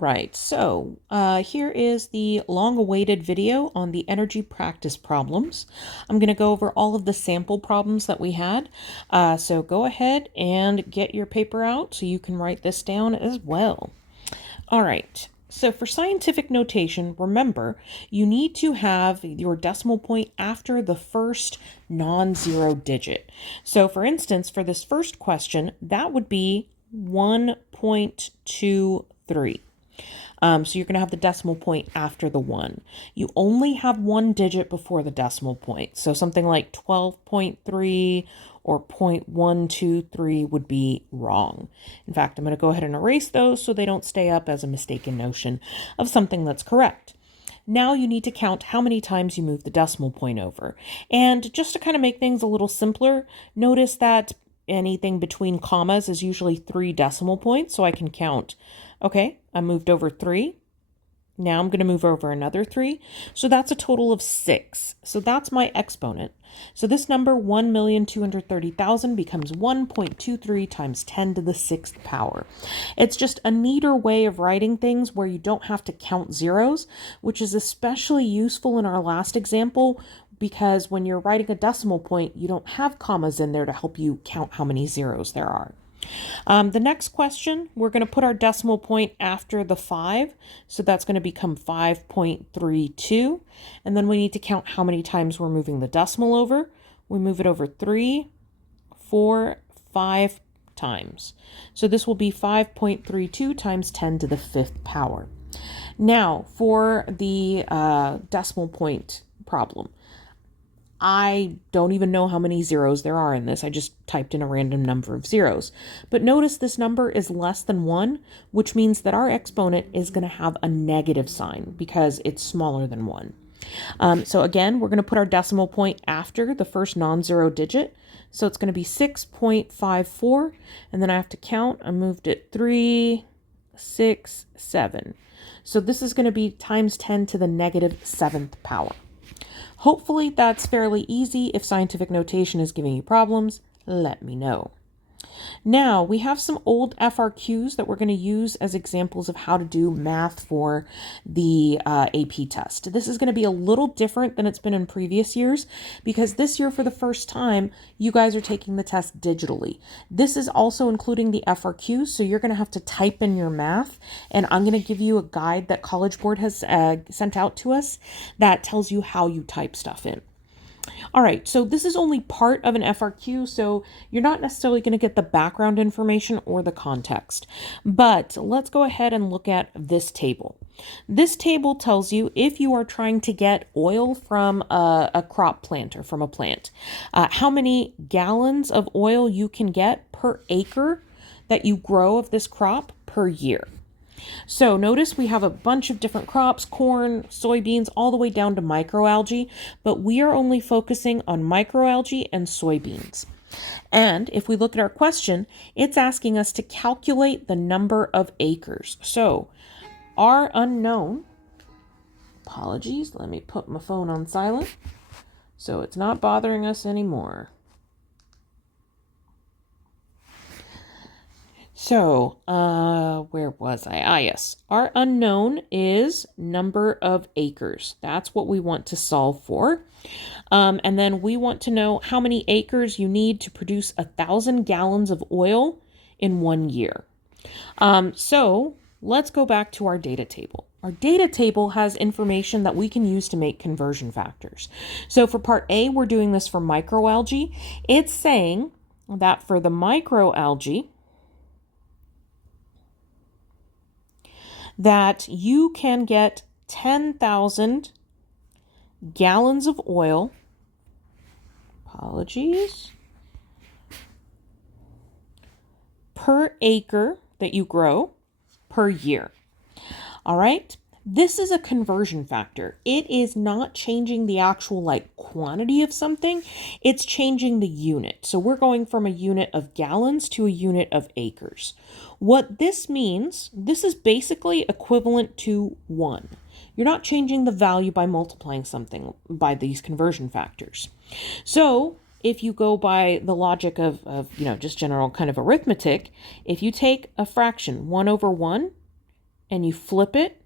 right, so here is the long-awaited video on the energy practice problems. I'm going to go over all of the sample problems that we had. So go ahead and get your paper out so you can write this down as well. All right, so for scientific notation, remember, you need to have your decimal point after the first non-zero digit. So for instance, for this first question, that would be 1.23. So you're going to have the decimal point after the 1. You only have one digit before the decimal point. So something like 12.3 or 0.123 would be wrong. In fact, I'm going to go ahead and erase those so they don't stay up as a mistaken notion of something that's correct. Now you need to count how many times you move the decimal point over. And just to kind of make things a little simpler, notice that anything between commas is usually 3 decimal points, so I can count. Okay, I moved over 3. Now I'm going to move over another 3. So that's a total of 6. So that's my exponent. So this number, 1,230,000, becomes 1.23 times 10 to the 6th power. It's just a neater way of writing things where you don't have to count zeros, which is especially useful in our last example because when you're writing a decimal point, you don't have commas in there to help you count how many zeros there are. The next question, we're going to put our decimal point after the 5. So that's going to become 5.32. And then we need to count how many times we're moving the decimal over. We move it over 3, 4, 5 times. So this will be 5.32 times 10 to the 5th power. Now for the decimal point problem. I don't even know how many zeros there are in this. I just typed in a random number of zeros. But notice this number is less than 1, which means that our exponent is going to have a negative sign because it's smaller than 1. So again, we're going to put our decimal point after the first non-zero digit. So it's going to be 6.54. And then I have to count. I moved it 3, 6, 7. So this is going to be times 10 to the negative 7th power. Hopefully that's fairly easy. If scientific notation is giving you problems, let me know. Now, we have some old FRQs that we're going to use as examples of how to do math for the AP test. This is going to be a little different than it's been in previous years because this year, for the first time, you guys are taking the test digitally. This is also including the FRQs, so you're going to have to type in your math, and I'm going to give you a guide that College Board has sent out to us that tells you how you type stuff in. All right, so this is only part of an FRQ, so you're not necessarily going to get the background information or the context. But let's go ahead and look at this table. This table tells you if you are trying to get oil from a crop plant or from a plant, how many gallons of oil you can get per acre that you grow of this crop per year. So notice we have a bunch of different crops, corn, soybeans, all the way down to microalgae, but we are only focusing on microalgae and soybeans. And if we look at our question, it's asking us to calculate the number of acres. So our unknown, apologies, let me put my phone on silent so it's not bothering us anymore. So, where was I? Yes. Our unknown is number of acres. That's what we want to solve for. And then we want to know how many acres you need to produce 1,000 gallons of oil in 1 year. So let's go back to our data table. Our data table has information that we can use to make conversion factors. So for part A, we're doing this for microalgae. It's saying that for the microalgae, that you can get 10,000 gallons of oil, per acre that you grow per year. All right. This is a conversion factor. It is not changing the actual quantity of something. It's changing the unit. So we're going from a unit of gallons to a unit of acres. What this means, this is basically equivalent to 1. You're not changing the value by multiplying something by these conversion factors. So if you go by the logic of just general kind of arithmetic, if you take a fraction, 1 over 1, and you flip it,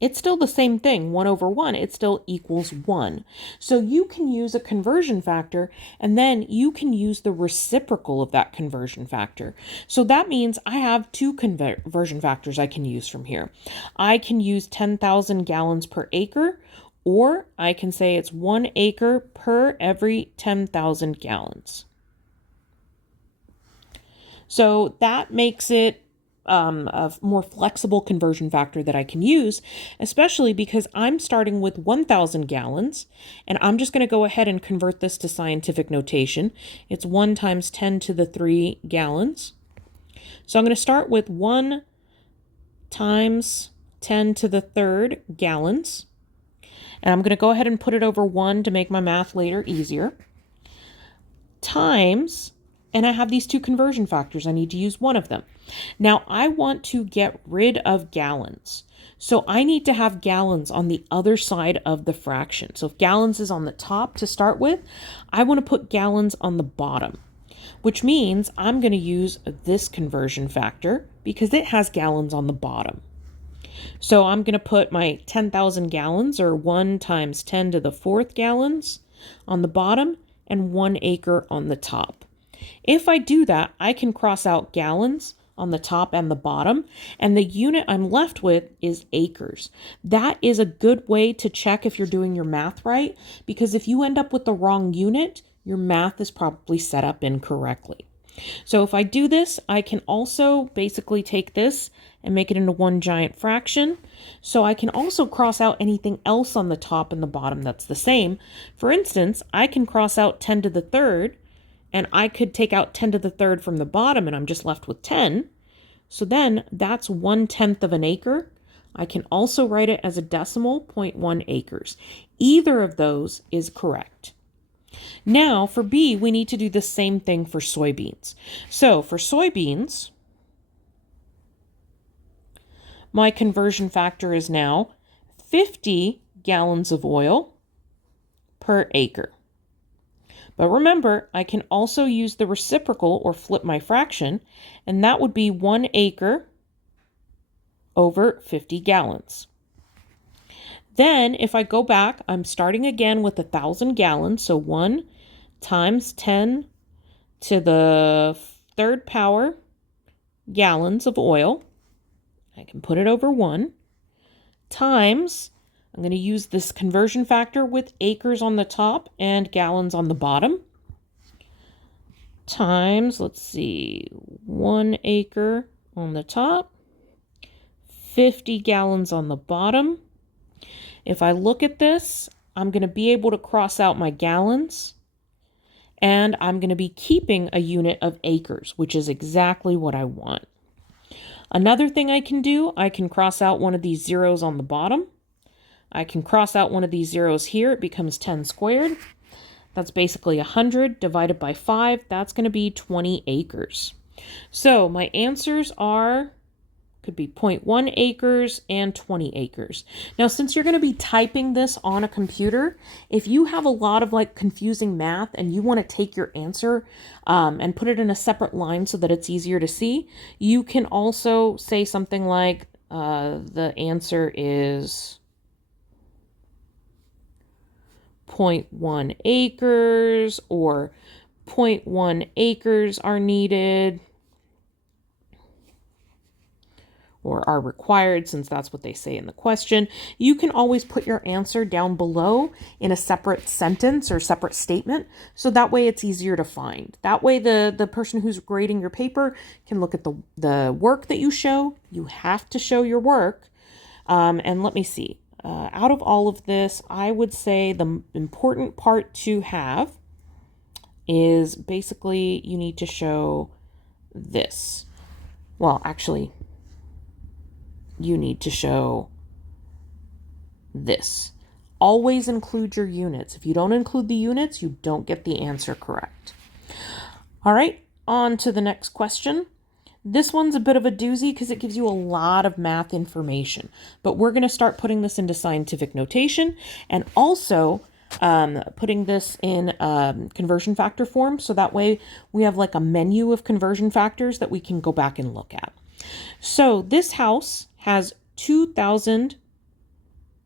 it's still the same thing, 1 over 1, it still equals 1. So you can use a conversion factor, and then you can use the reciprocal of that conversion factor. So that means I have two conversion factors I can use from here. I can use 10,000 gallons per acre, or I can say it's 1 acre per every 10,000 gallons. So that makes it a more flexible conversion factor that I can use, especially because I'm starting with 1,000 gallons, and I'm just going to go ahead and convert this to scientific notation. It's 1 times 10 to the 3 gallons. So I'm going to start with 1 times 10 to the 3rd gallons, and I'm going to go ahead and put it over 1 to make my math later easier, times, and I have these two conversion factors. I need to use one of them. Now, I want to get rid of gallons. So I need to have gallons on the other side of the fraction. So if gallons is on the top to start with, I want to put gallons on the bottom, which means I'm going to use this conversion factor because it has gallons on the bottom. So I'm going to put my 10,000 gallons, or 1 times 10 to the 4th gallons, on the bottom, and 1 acre on the top. If I do that, I can cross out gallons on the top and the bottom, and the unit I'm left with is acres. That is a good way to check if you're doing your math right, because if you end up with the wrong unit, your math is probably set up incorrectly. So if I do this, I can also basically take this and make it into one giant fraction. So I can also cross out anything else on the top and the bottom that's the same. For instance, I can cross out 10 to the 3rd, and I could take out 10 to the 3rd from the bottom, and I'm just left with 10. So then that's 1/10 of an acre. I can also write it as a decimal, 0.1 acres. Either of those is correct. Now for B, we need to do the same thing for soybeans. So for soybeans, my conversion factor is now 50 gallons of oil per acre. But remember, I can also use the reciprocal or flip my fraction, and that would be 1 acre over 50 gallons. Then if I go back, I'm starting again with 1,000 gallons, so 1 times 10 to the 3rd power gallons of oil. I can put it over 1 times, I'm going to use this conversion factor with acres on the top and gallons on the bottom, times, let's see, 1 acre on the top, 50 gallons on the bottom. If I look at this, I'm going to be able to cross out my gallons, and I'm going to be keeping a unit of acres, which is exactly what I want. Another thing I can do, I can cross out one of these zeros on the bottom. I can cross out one of these zeros here. It becomes 10 squared. That's basically 100 divided by 5. That's going to be 20 acres. So my answers could be 0.1 acres and 20 acres. Now, since you're going to be typing this on a computer, if you have a lot of confusing math and you want to take your answer and put it in a separate line so that it's easier to see, you can also say something like the answer is 0.1 acres, or 0.1 acres are needed, or are required, since that's what they say in the question. You can always put your answer down below in a separate sentence or separate statement, so that way it's easier to find. That way the person who's grading your paper can look at the work that you show. You have to show your work. And let me see. Out of all of this, I would say the important part to have is basically you need to show this. Well, actually, you need to show this. Always include your units. If you don't include the units, you don't get the answer correct. All right, on to the next question. This one's a bit of a doozy because it gives you a lot of math information, but we're going to start putting this into scientific notation and also putting this in conversion factor form. So that way we have like a menu of conversion factors that we can go back and look at. So this house has 2,000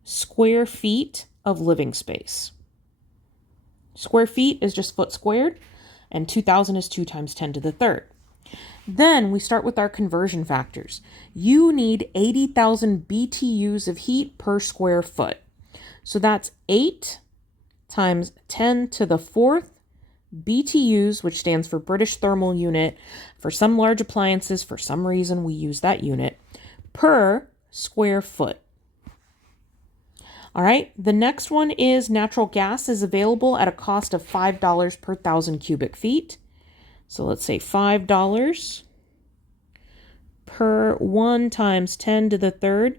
square feet of living space. Square feet is just foot squared, and 2,000 is 2 times 10 to the third. Then we start with our conversion factors. You need 80,000 BTUs of heat per square foot. So that's 8 times 10 to the fourth BTUs, which stands for British Thermal Unit. For some large appliances, for some reason, we use that unit, per square foot. All right, the next one is natural gas is available at a cost of $5 per 1,000 cubic feet. So let's say $5 per 1 times 10 to the third.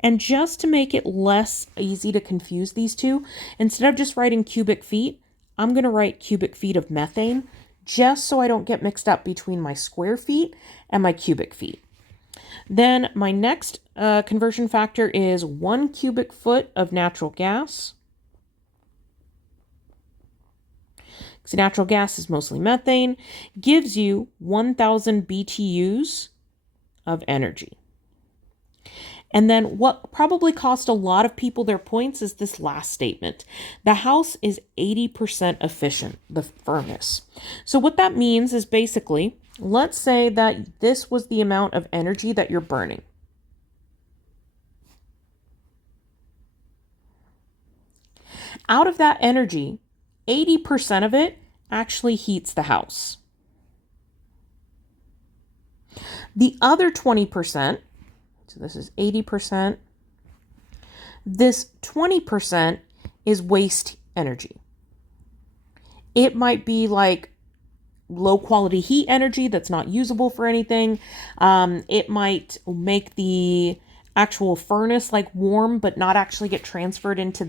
And just to make it less easy to confuse these two, instead of just writing cubic feet, I'm going to write cubic feet of methane, just so I don't get mixed up between my square feet and my cubic feet. Then my next conversion factor is 1 cubic foot of natural gas. So natural gas is mostly methane, gives you 1,000 BTUs of energy. And then what probably cost a lot of people their points is this last statement. The house is 80% efficient, the furnace. So what that means is basically, let's say that this was the amount of energy that you're burning. Out of that energy, 80% of it actually heats the house. The other 20%, so this is 80%, this 20% is waste energy. It might be like low quality heat energy that's not usable for anything. It might make the actual furnace like warm, but not actually get transferred into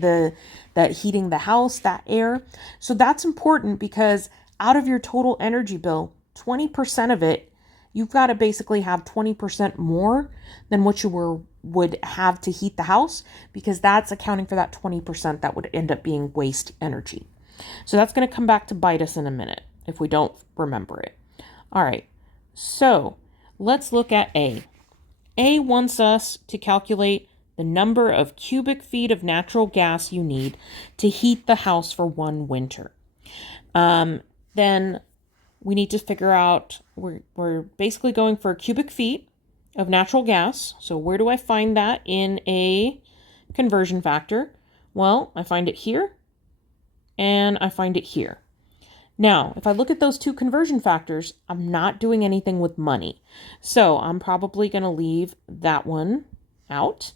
that heating the house, that air. So that's important because out of your total energy bill, 20% of it, you've got to basically have 20% more than what you would have to heat the house, because that's accounting for that 20% that would end up being waste energy. So that's going to come back to bite us in a minute if we don't remember it. All right, so let's look at A. A wants us to calculate the number of cubic feet of natural gas you need to heat the house for one winter. Then we need to figure out, we're basically going for cubic feet of natural gas. So where do I find that in a conversion factor? Well, I find it here and I find it here. Now, if I look at those two conversion factors, I'm not doing anything with money. So I'm probably going to leave that one out.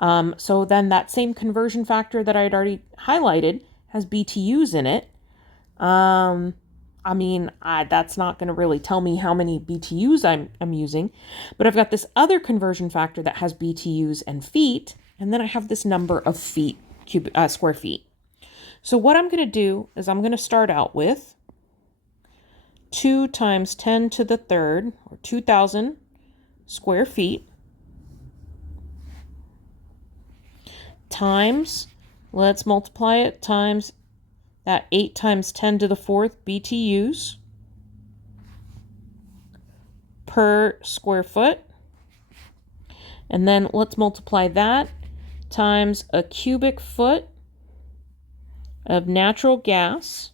So then that same conversion factor that I'd already highlighted has BTUs in it. That's not going to really tell me how many BTUs I'm using, but I've got this other conversion factor that has BTUs and feet, and then I have this number of feet, square feet. So what I'm going to do is I'm going to start out with 2 times 10 to the third, or 2,000 square feet, times, let's multiply it, times that 8 times 10 to the fourth BTUs per square foot. And then let's multiply that times a cubic foot of natural gas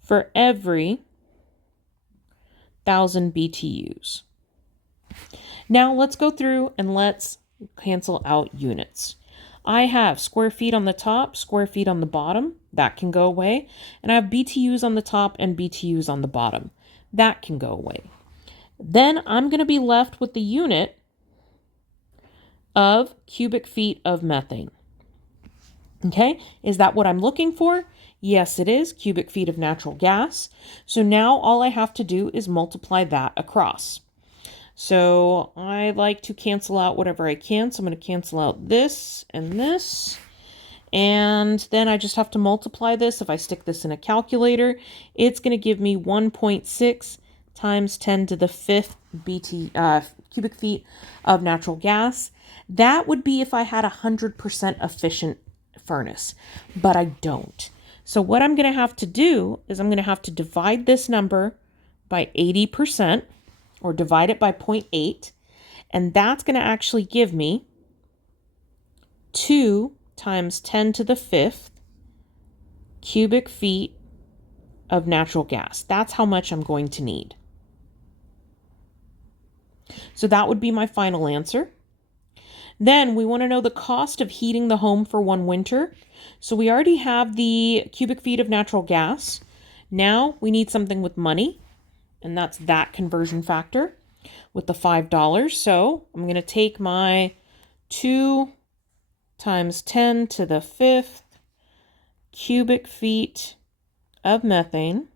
for every 1,000 BTUs. Now let's go through and let's cancel out units. I have square feet on the top, square feet on the bottom. That can go away. And I have BTUs on the top and BTUs on the bottom. That can go away. Then I'm going to be left with the unit of cubic feet of methane. Okay, is that what I'm looking for? Yes, it is, cubic feet of natural gas. So now all I have to do is multiply that across. So I like to cancel out whatever I can. So I'm going to cancel out this and this. And then I just have to multiply this. If I stick this in a calculator, it's going to give me 1.6 times 10 to the fifth cubic feet of natural gas. That would be if I had a 100% efficient furnace, but I don't. So what I'm going to have to do is I'm going to have to divide this number by 80%. or divide it by 0.8, and that's going to actually give me 2 times 10 to the 5th cubic feet of natural gas. That's how much I'm going to need. So that would be my final answer. Then we want to know the cost of heating the home for one winter. So we already have the cubic feet of natural gas. Now we need something with money, and that's that conversion factor with the $5. So I'm going to take my 2 times 10 to the 5th cubic feet of methane,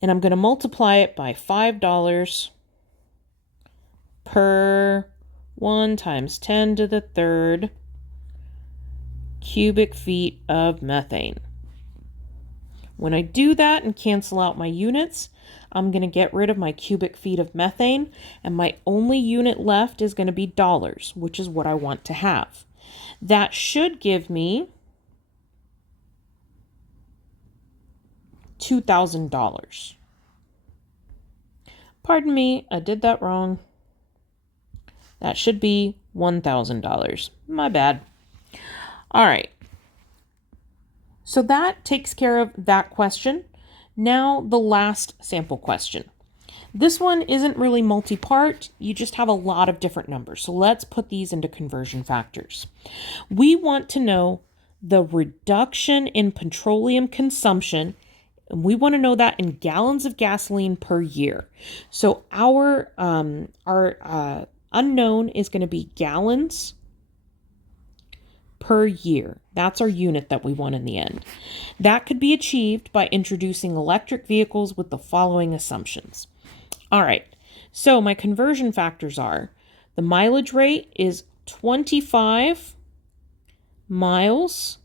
and I'm going to multiply it by $5 per 1 times 10 to the 3rd cubic feet of methane. When I do that and cancel out my units, I'm going to get rid of my cubic feet of methane, and my only unit left is going to be dollars, which is what I want to have. That should give me $2,000. Pardon me, I did that wrong. That should be $1,000. My bad. All right. So that takes care of that question. Now the last sample question. This one isn't really multi-part. You just have a lot of different numbers. So let's put these into conversion factors. We want to know the reduction in petroleum consumption, and we want to know that in gallons of gasoline per year. So our unknown is going to be gallons per year. That's our unit that we want in the end. That could be achieved by introducing electric vehicles with the following assumptions. All right, so my conversion factors are the mileage rate is 25 miles,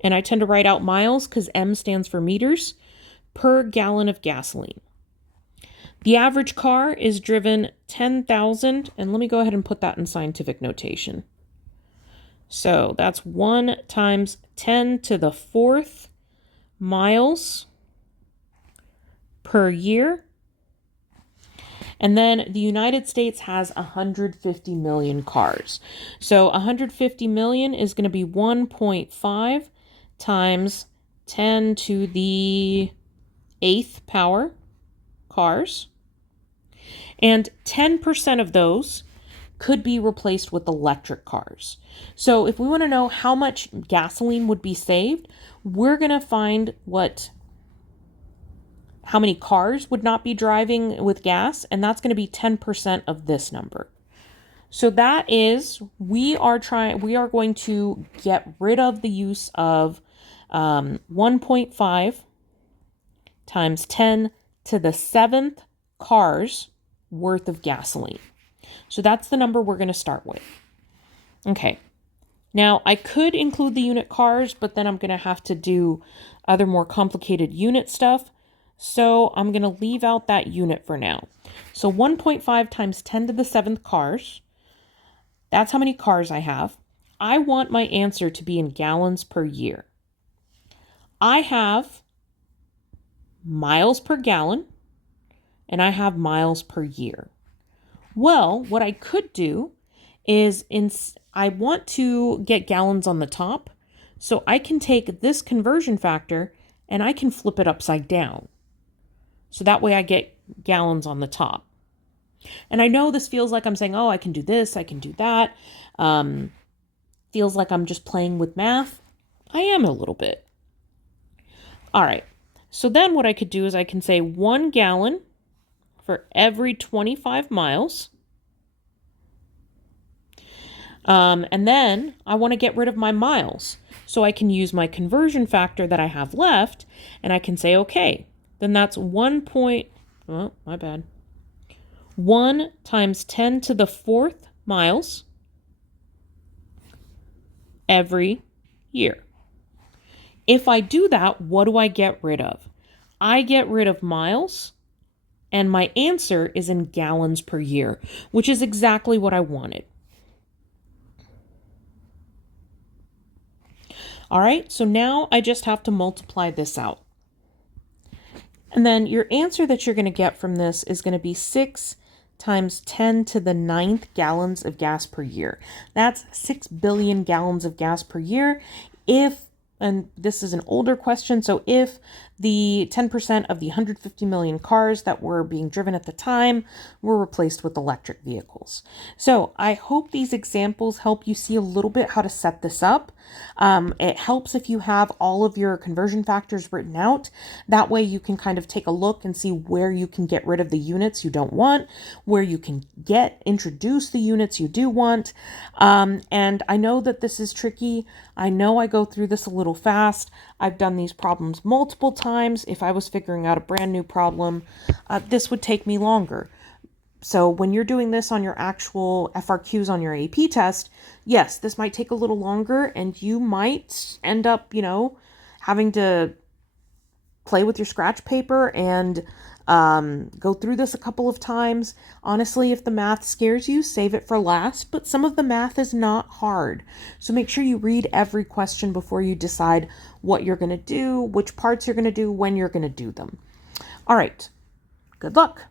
and I tend to write out miles because M stands for meters, per gallon of gasoline. The average car is driven 10,000, and let me go ahead and put that in scientific notation. So that's 1 times 10 to the 4th miles per year. And then the United States has 150 million cars. So 150 million is going to be 1.5 times 10 to the 8th power cars. And 10% of those could be replaced with electric cars. So if we want to know how much gasoline would be saved, we're going to find how many cars would not be driving with gas, and that's going to be 10% of this number. So that is, we are going to get rid of the use of 1.5 times 10 to the 7th cars worth of gasoline. So that's the number we're going to start with. Okay. Now, I could include the unit cars, but then I'm going to have to do other more complicated unit stuff. So I'm going to leave out that unit for now. So 1.5 times 10 to the 7th cars. That's how many cars I have. I want my answer to be in gallons per year. I have miles per gallon, and I have miles per year. Well, what I could do is I want to get gallons on the top, so I can take this conversion factor and I can flip it upside down. So that way I get gallons on the top. And I know this feels like I'm saying, oh, I can do this, I can do that. Feels like I'm just playing with math. I am a little bit. All right. So then what I could do is I can say 1 gallon for every 25 miles. And then I want to get rid of my miles. So I can use my conversion factor that I have left, and I can say, okay, then that's 1 times 10 to the 4th miles every year. If I do that, what do I get rid of? I get rid of miles, and my answer is in gallons per year, which is exactly what I wanted. All right, so now I just have to multiply this out. And then your answer that you're going to get from this is going to be 6 times 10 to the 9th gallons of gas per year. That's 6 billion gallons of gas per year. And this is an older question, so if the 10% of the 150 million cars that were being driven at the time were replaced with electric vehicles. So I hope these examples help you see a little bit how to set this up. It helps if you have all of your conversion factors written out. That way you can kind of take a look and see where you can get rid of the units you don't want, where you can introduce the units you do want. And I know that this is tricky. I know I go through this a little fast. I've done these problems multiple times. If I was figuring out a brand new problem, this would take me longer. So when you're doing this on your actual FRQs on your AP test, yes, this might take a little longer and you might end up, having to play with your scratch paper and go through this a couple of times. Honestly, if the math scares you, save it for last, but some of the math is not hard. So make sure you read every question before you decide what you're going to do, which parts you're going to do, when you're going to do them. All right, good luck.